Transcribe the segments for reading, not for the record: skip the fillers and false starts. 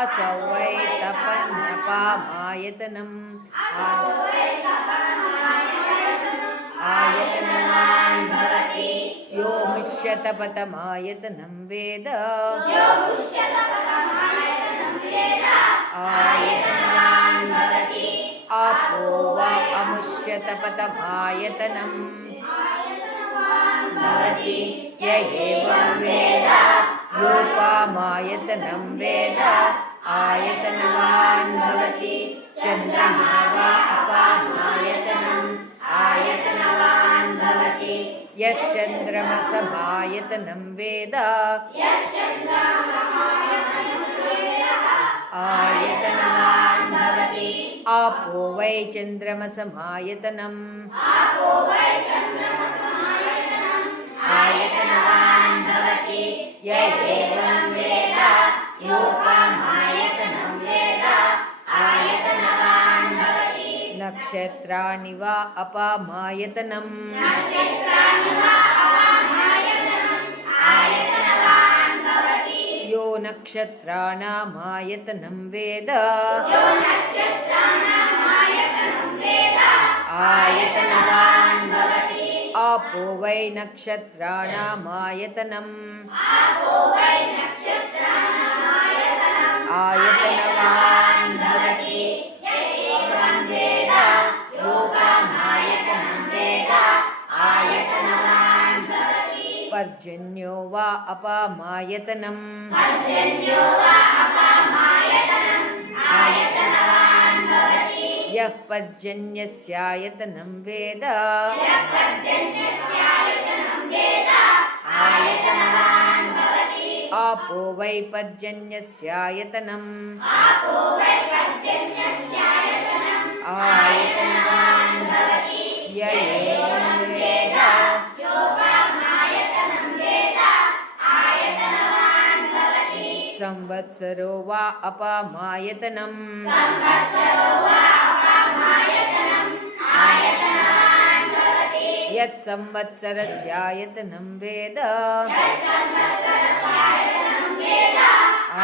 असौ वै तपन्नपामायतनम् आयतनवान् भवति यो मुष्यतपतमायतनं वेद आयतनवान् भवति आपो वा अमुष्यतपतमायतनम् भवति य एवं वेद योपामायतनं वेद आयतनवान् भवति चन्द्रमा वा अपामायतनम् आयतनवान् भवति यश्चन्द्रमसमायतनं वेद आयतनवान् भवति आपो वै चन्द्रमसमायतनम् आयतनवान् भवति य एवं वेद योपामायतनं वेद आयतनवान् भवति नक्षत्राणि वा अपामायतनम् आयतनवान् भवति यो नक्षत्राणामायतनं वेद आयतनवान् भवति आपो वै नक्षत्राणामायतनम् आयतनवान् भवति एवं वेद योगमायतनं वेद आयतनवान् भवति पर्जन्यो वा अपामायतनम् आयतनवान् भवति यः पर्जन्यस्यायतनं वेद आयतनवान् भवति आपो वै पर्जन्यस्यायतनम् आयतनवान् भवति य एवं वेद संवत्सरो वा अपामायतनम् यत् संवत्सरस्यायतनं वेद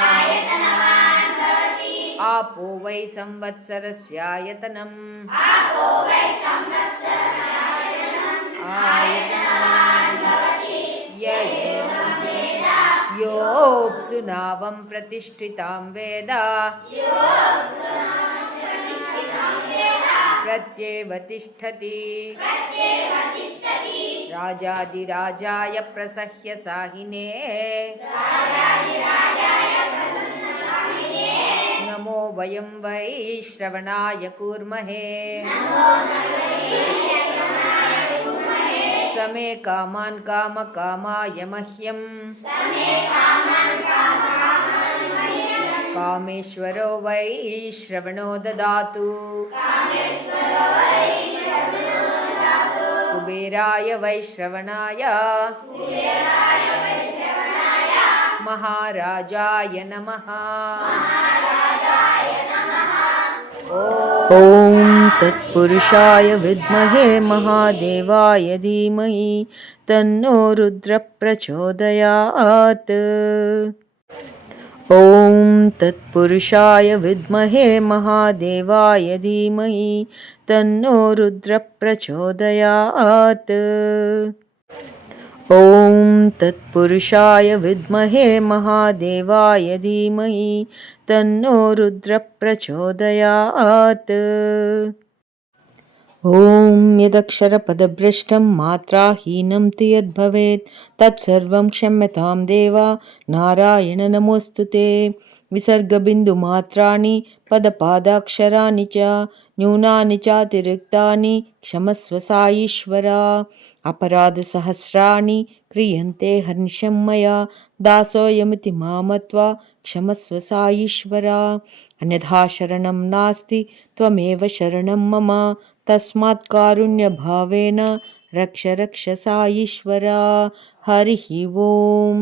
आयतनवान् भवति आपो वै संवत्सरस्यायतनम् आयतनवान् भवति य एवं वेद योऽप्सु नावं प्रतिष्ठितां वेद प्रत्येव तिष्ठति राजाधिराजाय प्रसह्य साहिने नमो वयं वै श्रवणाय कूर्महे समे कामान् कामकामाय मह्यम् कामेश्वरो वै श्रवणो ददातु कुबेराय वै श्रवणाय महाराजाय नमः ॐ तत्पुरुषाय विद्महे महादेवाय धीमहि तन्नो रुद्रः प्रचोदयात् ॐ तत्पुरुषाय विद्महे महादेवाय धीमहि तन्नो रुद्रः प्रचोदयात् ॐ तत्पुरुषाय विद्महे महादेवाय धीमहि तन्नो रुद्रः प्रचोदयात् ॐ यदक्षरपदभ्रष्टं मात्राहीनं तु यद्भवेत् तत्सर्वं क्षम्यतां देव नारायण नमोऽस्तु ते विसर्गबिन्दुमात्राणि पदपादाक्षराणि च न्यूनानि चातिरिक्तानि क्षमस्व साईश्वरा अपराधसहस्राणि क्रियन्ते हर्निशं मया दासोऽयमिति मामत्वा क्षमस्व साईश्वरा अन्यथा शरणं नास्ति त्वमेव शरणं मम तस्मात् कारुण्यभावेन रक्ष रक्ष साईश्वरा हरिः ॐ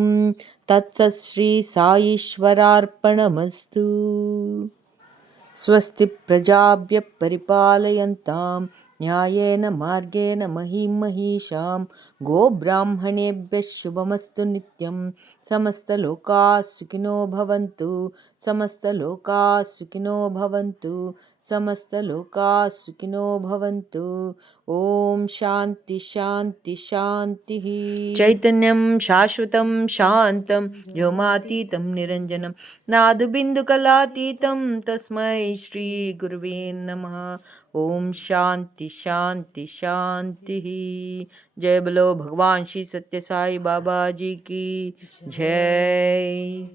तत्सत् श्री साईश्वरार्पणमस्तु स्वस्ति प्रजाभ्यः परिपालयन्तां न्यायेन मार्गेण महीं महिषां गोब्राह्मणेभ्यः शुभमस्तु नित्यं समस्तलोकाः सुखिनो भवन्तु समस्तलोकाः सुखिनो भवन्तु समस्तलोकाः सुखिनो भवन्तु ॐ शान्ति शान्ति शान्तिः चैतन्यं शाश्वतं शान्तं व्योमातीतं निरञ्जनं नादबिन्दुकलातीतं तस्मै श्रीगुरुवे नमः ओम शांति शांति शांति। जय बोलो भगवान श्री सत्य साई बाबा जी की जय।